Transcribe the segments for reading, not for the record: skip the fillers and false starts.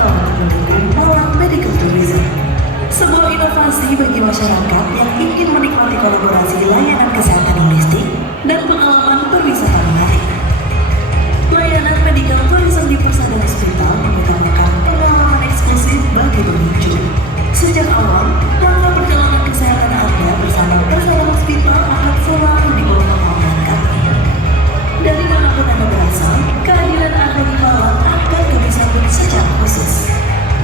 tahun mendukung Malang Medical Tourism, sebuah inovasi bagi masyarakat yang ingin menikmati kolaborasi layanan kesehatan holistik dan pengalaman berwisata menarik. Layanan Medical Tourism di Persada Hospital mengutamakan pengalaman eksklusif bagi pengunjung. Sejak awal, langkah perjalanan kesehatan Anda bersama Persada Hospital akan selalu di bawah pengawalan kami. Dari manapun Anda berasal, kehadiran Anda di Malang akan kami sambut secara khusus.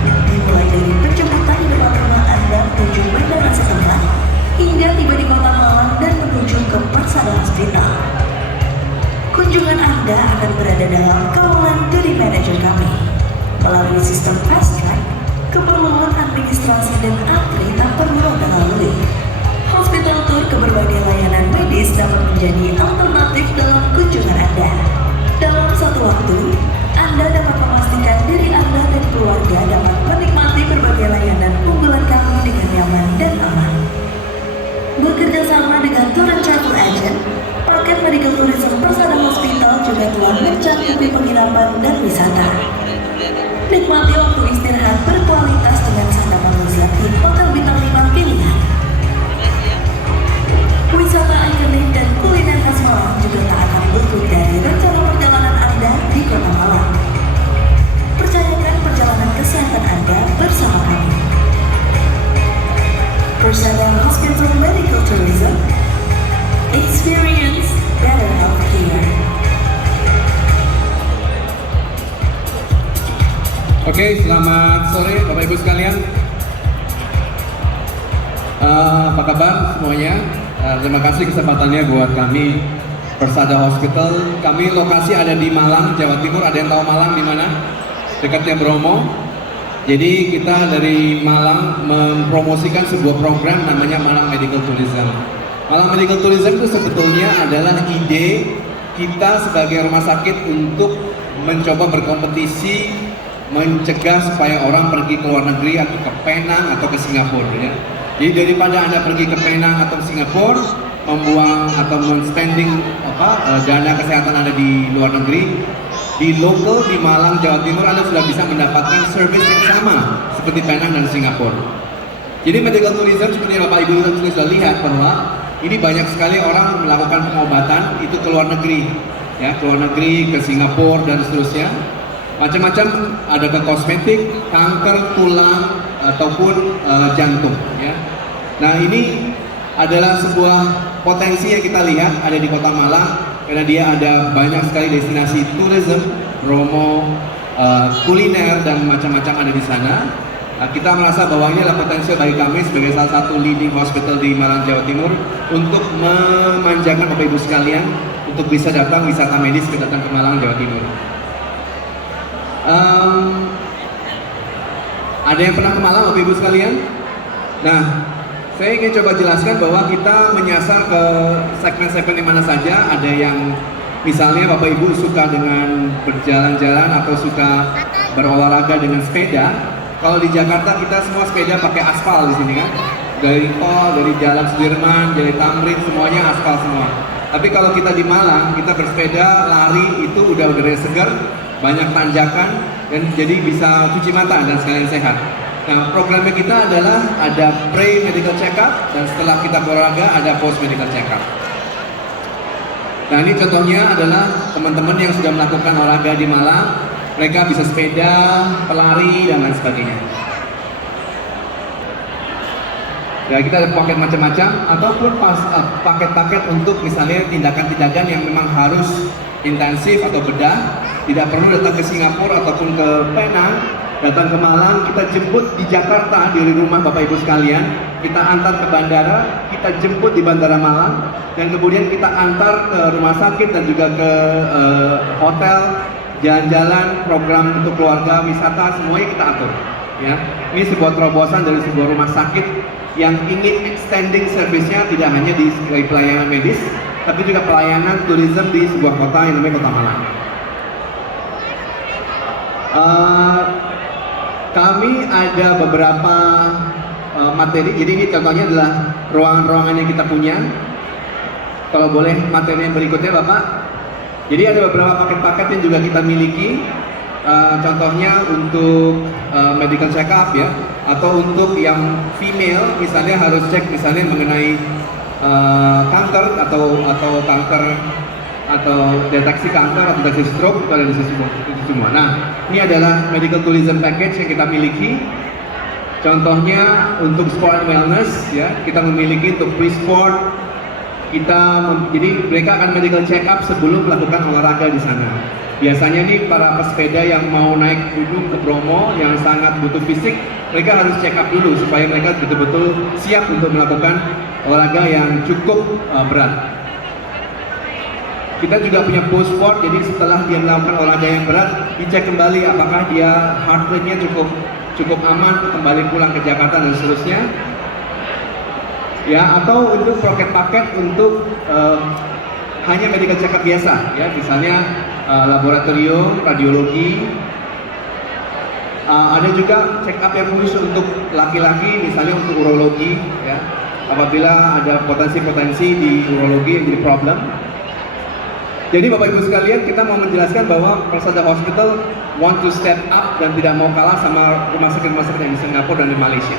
Dimulai dari penjemputan di depan rumah Anda menuju bandara setempat, hingga tiba di kota Malang dan menuju ke Persada Hospital. Kunjungan Anda akan berada dalam kawalan dari manajer kami. Melalui sistem fast track, keperluan administrasi dan antri tak perlu Anda lalui. Hospital tour ke berbagai layanan medis dapat menjadi alternatif dalam kunjungan Anda. Dalam satu waktu, Anda dapat memastikan diri Anda dan keluarga dapat menikmati berbagai layanan unggulan kami dengan nyaman dan aman. Bekerja sama dengan Tour and Travel Agent, paket Medical Tourism Persada Hospital juga telah mencakupi penginapan dan wisata. Nikmati waktu istirahat berkualitas dengan santapan lezat di Hotel Bintang 5 pilihan. Wisata ikonik dan kuliner khas Malang juga tak akan luput dari rencana perjalanan Anda di Kota Malang. Percayakan perjalanan kesehatan Anda bersama kami. Persada Hospital Medical Tourism. Experience better healthcare. Oke, selamat sore Bapak Ibu sekalian. Apa kabar semuanya? Terima kasih kesempatannya buat kami Persada Hospital. Kami lokasi ada di Malang, Jawa Timur. Ada yang tahu Malang di mana? Dekatnya Bromo. Jadi kita dari Malang mempromosikan sebuah program namanya Malang Medical Tourism. Malang Medical Tourism itu sebetulnya adalah ide kita sebagai rumah sakit untuk mencoba berkompetisi mencegah supaya orang pergi ke luar negeri atau ke Penang atau ke Singapura ya. Jadi daripada Anda pergi ke Penang atau ke Singapura membuang atau men-spending dana kesehatan Anda di luar negeri, di lokal di Malang Jawa Timur Anda sudah bisa mendapatkan service yang sama seperti Penang dan Singapura. Jadi medical tourism seperti Bapak Ibu sudah lihat bahwa ini banyak sekali orang melakukan pengobatan itu ke luar negeri ya, ke luar negeri, ke Singapura dan seterusnya. Macam-macam, ada ke kosmetik, kanker, tulang, ataupun jantung ya. Nah ini adalah sebuah potensi yang kita lihat ada di Kota Malang karena dia ada banyak sekali destinasi tourism, promo, kuliner dan macam-macam ada di sana. Nah, kita merasa bahwa ini adalah potensial bagi kami sebagai salah satu leading hospital di Malang, Jawa Timur untuk memanjakan Bapak Ibu sekalian untuk bisa datang wisata medis datang ke Malang, Jawa Timur. Ada yang pernah ke Malang Bapak Ibu sekalian? Nah, saya ingin coba jelaskan bahwa kita menyasar ke segmen-segmen di mana saja. Ada yang misalnya Bapak Ibu suka dengan berjalan-jalan atau suka berolahraga dengan sepeda. Kalau di Jakarta kita semua sepeda pakai aspal di sini kan. Dari tol, dari Jalan Sudirman, dari Tamrin semuanya aspal semua. Tapi kalau kita di Malang, kita bersepeda, lari itu udah udaranya segar, banyak tanjakan dan jadi bisa cuci mata dan sekalian sehat. Nah, programnya kita adalah ada pre-medical check-up dan setelah kita berolahraga ada post-medical check-up. Nah, ini contohnya adalah teman-teman yang sudah melakukan olahraga di Malang. Mereka bisa sepeda, pelari, dan lain sebagainya. Ya, kita ada paket macam-macam ataupun paket-paket untuk misalnya tindakan-tindakan yang memang harus intensif atau bedah. Tidak perlu datang ke Singapura ataupun ke Penang, datang ke Malang, kita jemput di Jakarta dari rumah Bapak Ibu sekalian, kita antar ke bandara, kita jemput di Bandara Malang, dan kemudian kita antar ke rumah sakit dan juga ke hotel, jalan-jalan, program untuk keluarga, wisata, semuanya kita atur. Ya, ini sebuah terobosan dari sebuah rumah sakit yang ingin extending service-nya tidak hanya di pelayanan medis, tapi juga pelayanan tourism di sebuah kota yang namanya Kota Malang. Kami ada beberapa materi, jadi ini contohnya adalah ruangan-ruangan yang kita punya. Kalau boleh materi yang berikutnya Bapak. Jadi ada beberapa paket-paket yang juga kita miliki. Contohnya untuk medical check up ya, atau untuk yang female misalnya harus cek misalnya mengenai kanker atau kanker atau deteksi kanker atau deteksi stroke itu ada di situ semua. Nah, ini adalah medical tourism package yang kita miliki. Contohnya untuk sport and wellness ya, kita memiliki untuk pre-sport jadi mereka akan medical check up sebelum melakukan olahraga di sana. Biasanya nih para pesepeda yang mau naik gunung ke Bromo yang sangat butuh fisik, mereka harus check up dulu supaya mereka betul-betul siap untuk melakukan olahraga yang cukup berat. Kita juga punya post sport, jadi setelah dia melakukan olahraga yang berat, dicek kembali apakah dia heart rate-nya cukup aman untuk kembali pulang ke Jakarta dan seterusnya. Ya, atau untuk paket untuk hanya medical check up biasa, ya, misalnya laboratorium, radiologi. Ada juga check up yang khusus untuk laki-laki, misalnya untuk urologi, ya, apabila ada potensi-potensi di urologi yang jadi problem. Jadi Bapak Ibu sekalian, kita mau menjelaskan bahwa Persada Hospital want to step up dan tidak mau kalah sama rumah sakit yang di Singapura dan di Malaysia.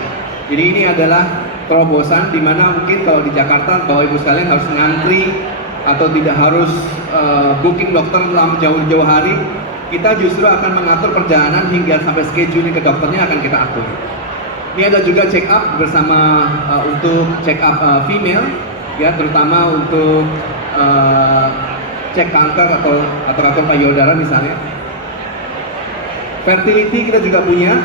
Jadi ini adalah terobosan di mana mungkin kalau di Jakarta Bapak Ibu sekalian harus ngantri atau tidak harus booking dokter dalam jauh-jauh hari. Kita justru akan mengatur perjalanan hingga sampai scheduling ke dokternya akan kita atur. Ini ada juga check up bersama untuk check up female, ya, terutama untuk cek kanker atau kanker payudara misalnya. Fertility kita juga punya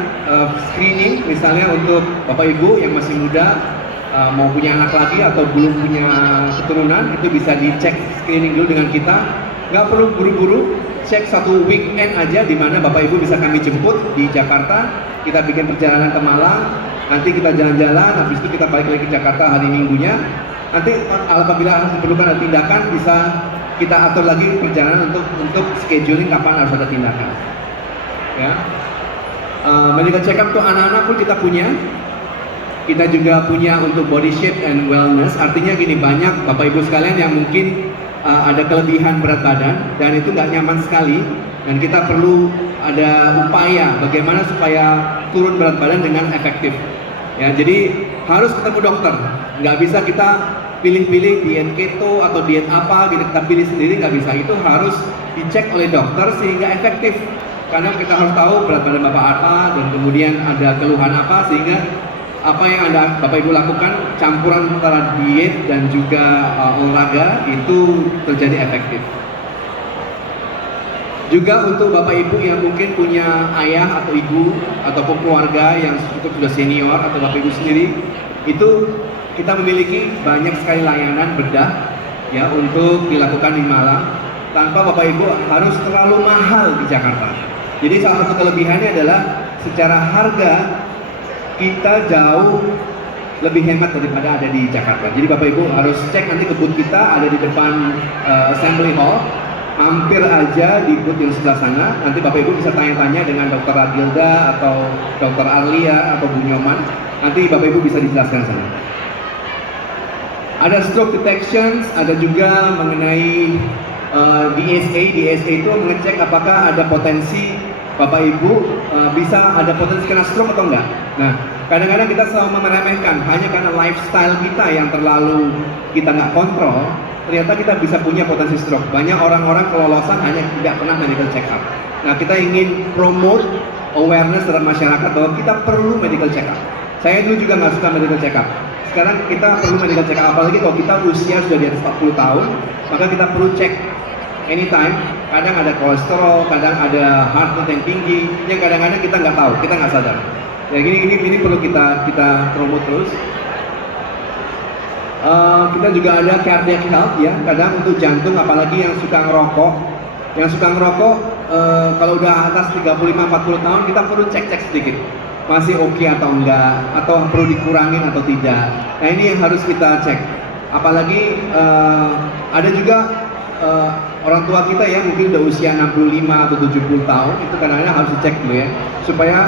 screening misalnya untuk Bapak Ibu yang masih muda mau punya anak lagi atau belum punya keturunan, itu bisa dicek screening dulu dengan kita. Nggak perlu buru-buru, cek satu weekend aja di mana Bapak Ibu bisa kami jemput di Jakarta. Kita bikin perjalanan ke Malang, nanti kita jalan-jalan, habis itu kita balik lagi ke Jakarta hari Minggunya. Nanti apabila diperlukan ada tindakan bisa kita atur lagi perjalanan untuk scheduling kapan harus ada tindakan. Ya. Medical check up untuk anak-anak pun kita punya. Kita juga punya untuk body shape and wellness. Artinya gini, banyak Bapak Ibu sekalian yang mungkin ada kelebihan berat badan dan itu nggak nyaman sekali, dan kita perlu ada upaya bagaimana supaya turun berat badan dengan efektif. Ya, jadi harus ketemu dokter. Nggak bisa kita pilih-pilih diet keto atau diet apa gitu, kita pilih sendiri, nggak bisa. Itu harus dicek oleh dokter sehingga efektif. Karena kita harus tahu berat badan Bapak apa dan kemudian ada keluhan apa, sehingga apa yang Bapak Ibu lakukan campuran antara diet dan juga olahraga itu terjadi efektif. Juga untuk Bapak Ibu yang mungkin punya ayah atau ibu ataupun keluarga yang sudah senior atau Bapak Ibu sendiri, itu kita memiliki banyak sekali layanan bedah ya untuk dilakukan di Malang tanpa Bapak Ibu harus terlalu mahal di Jakarta. Jadi salah satu kelebihannya adalah secara harga kita jauh lebih hemat daripada ada di Jakarta. Jadi Bapak Ibu harus cek nanti ke booth kita ada di depan Assembly Hall. Hampir aja di booth yang sebelah sana. Nanti Bapak Ibu bisa tanya-tanya dengan Dr. Adilda atau Dr. Arlia atau Bu Nyoman. Nanti Bapak Ibu bisa dijelaskan sana. Ada stroke detections, ada juga mengenai DSA. DSA itu mengecek apakah ada potensi Bapak Ibu bisa ada potensi kena stroke atau enggak. Nah, kadang-kadang kita selalu meremehkan hanya karena lifestyle kita yang terlalu kita nggak kontrol, ternyata kita bisa punya potensi stroke. Banyak orang-orang kelolosan hanya tidak pernah medical check up. Nah, kita ingin promote awareness terhadap masyarakat bahwa kita perlu medical check up. Saya dulu juga nggak suka medical check up. Sekarang kita perlu medical check up, apalagi kalau kita usia sudah di atas 40 tahun, maka kita perlu cek anytime. Kadang ada kolesterol, kadang ada heart rate yang tinggi, yang kadang-kadang kita nggak tahu, kita nggak sadar. Ya ini perlu kita promote terus. Kita juga ada cardiac health ya, kadang untuk jantung, apalagi yang suka ngerokok. Yang suka ngerokok, kalau udah atas 35-40 tahun, kita perlu cek-cek sedikit. Masih oke atau enggak, atau perlu dikurangin atau tidak. Nah ini yang harus kita cek. Apalagi ada juga orang tua kita ya, mungkin udah usia 65 atau 70 tahun, itu kadang-kadang harus dicek dulu ya, supaya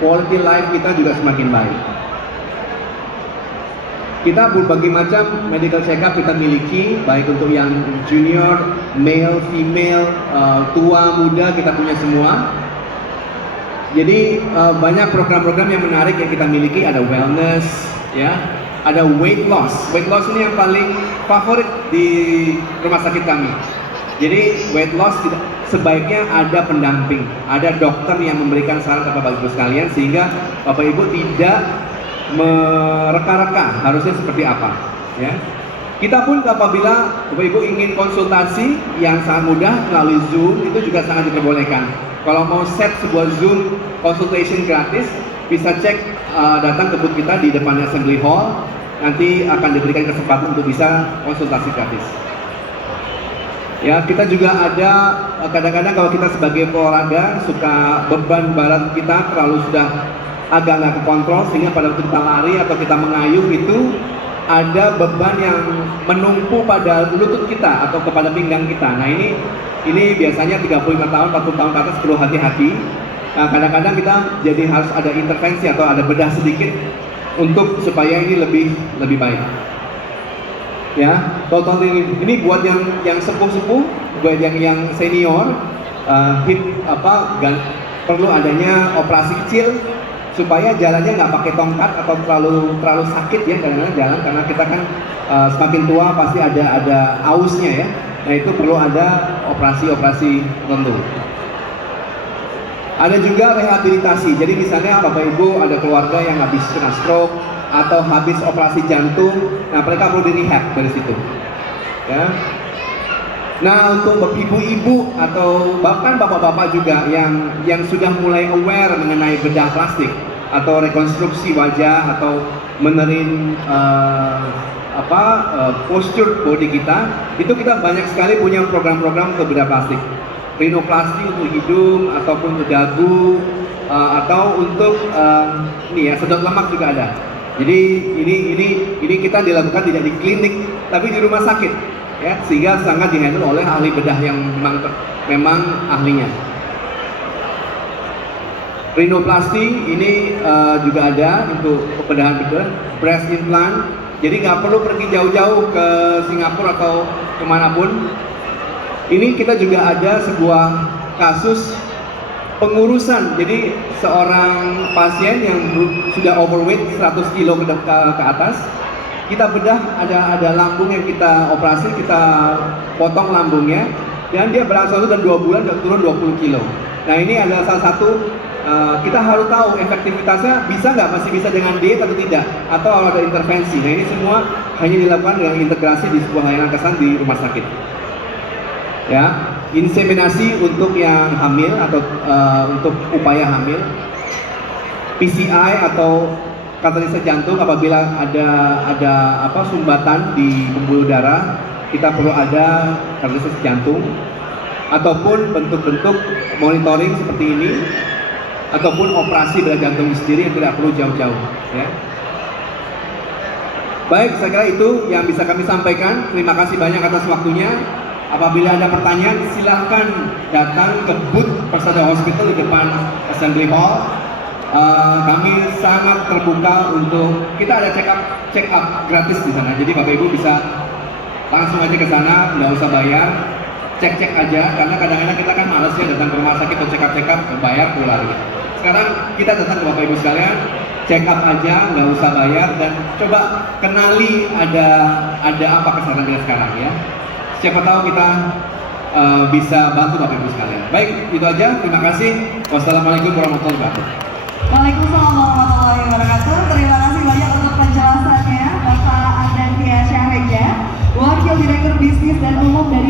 quality life kita juga semakin baik. Kita berbagai macam medical check up kita miliki, baik untuk yang junior, male, female, tua, muda, kita punya semua. Jadi banyak program-program yang menarik yang kita miliki, ada wellness, ya, ada weight loss. Weight loss ini yang paling favorit di rumah sakit kami. Jadi weight loss sebaiknya ada pendamping, ada dokter yang memberikan saran kepada Bapak Ibu sekalian sehingga Bapak Ibu tidak mereka-reka harusnya seperti apa, ya. Kita pun apabila Bapak Ibu ingin konsultasi yang sangat mudah melalui Zoom itu juga sangat diperbolehkan. Kalau mau set sebuah Zoom consultation gratis, bisa cek datang ke booth kita di depan Assembly Hall. Nanti akan diberikan kesempatan untuk bisa konsultasi gratis. Ya, kita juga ada kadang-kadang kalau kita sebagai olahraga suka beban badan kita terlalu sudah agak nggak kekontrol sehingga pada waktu kita lari atau kita mengayuh itu ada beban yang menumpu pada lutut kita atau kepada pinggang kita. Nah ini biasanya 35 tahun, 40 tahun ke atas perlu hati-hati. Nah, kadang-kadang kita jadi harus ada intervensi atau ada bedah sedikit untuk supaya ini lebih baik. Ya, total ini buat yang sepuh-sepuh, buat yang senior, perlu adanya operasi kecil supaya jalannya nggak pakai tongkat atau terlalu sakit ya kadang-kadang jalan karena kita kan semakin tua pasti ada ausnya ya. Nah itu perlu ada operasi tertentu. Ada juga rehabilitasi. Jadi misalnya Bapak Ibu ada keluarga yang habis kena stroke atau habis operasi jantung, nah mereka perlu di-rehab dari situ. Ya. Nah untuk ibu-ibu atau bahkan bapak-bapak juga yang sudah mulai aware mengenai bedah plastik atau rekonstruksi wajah atau menerin posture body kita, itu kita banyak sekali punya program-program untuk bedah plastik. Rhinoplasty untuk hidung ataupun untuk dagu atau untuk sedot lemak juga ada. Jadi ini kita dilakukan tidak di klinik tapi di rumah sakit ya, sehingga sangat dihandle oleh ahli bedah yang memang ahlinya. Rhinoplasty ini juga ada untuk pembedahan bedah, breast implant. Jadi nggak perlu pergi jauh-jauh ke Singapura atau kemanapun. Ini kita juga ada sebuah kasus pengurusan. Jadi seorang pasien yang sudah overweight 100 kilo ke atas, kita bedah, ada lambung yang kita operasi, kita potong lambungnya, dan dia berangsur dan 2 bulan sudah turun 20 kilo. Nah ini adalah salah satu kita harus tahu efektivitasnya masih bisa dengan diet atau tidak, atau ada intervensi. Nah ini semua hanya dilakukan dengan integrasi di sebuah layanan kesehatan di rumah sakit. Ya, inseminasi untuk yang hamil atau untuk upaya hamil, PCI atau katalisis jantung apabila ada sumbatan di pembuluh darah, kita perlu ada katalisis jantung, ataupun bentuk-bentuk monitoring seperti ini, ataupun operasi bedah jantung sendiri yang tidak perlu jauh-jauh. Ya. Baik, saya kira itu yang bisa kami sampaikan. Terima kasih banyak atas waktunya. Apabila ada pertanyaan, silahkan datang ke booth Persada Hospital di depan Assembly Hall. Kami sangat terbuka untuk kita ada check up gratis di sana. Jadi Bapak Ibu bisa langsung aja ke sana, nggak usah bayar, cek aja. Karena kadang-kadang kita kan males ya datang ke rumah sakit atau check up, bayar pulang. Sekarang kita datang ke Bapak Ibu sekalian, check up aja, nggak usah bayar, dan coba kenali ada apa kesehatan kita sekarang ya. Siapa tahu kita bisa bantu Bapak Ibu sekalian. Baik, itu aja. Terima kasih. Wassalamualaikum warahmatullahi wabarakatuh. Waalaikumsalam warahmatullahi wabarakatuh. Terima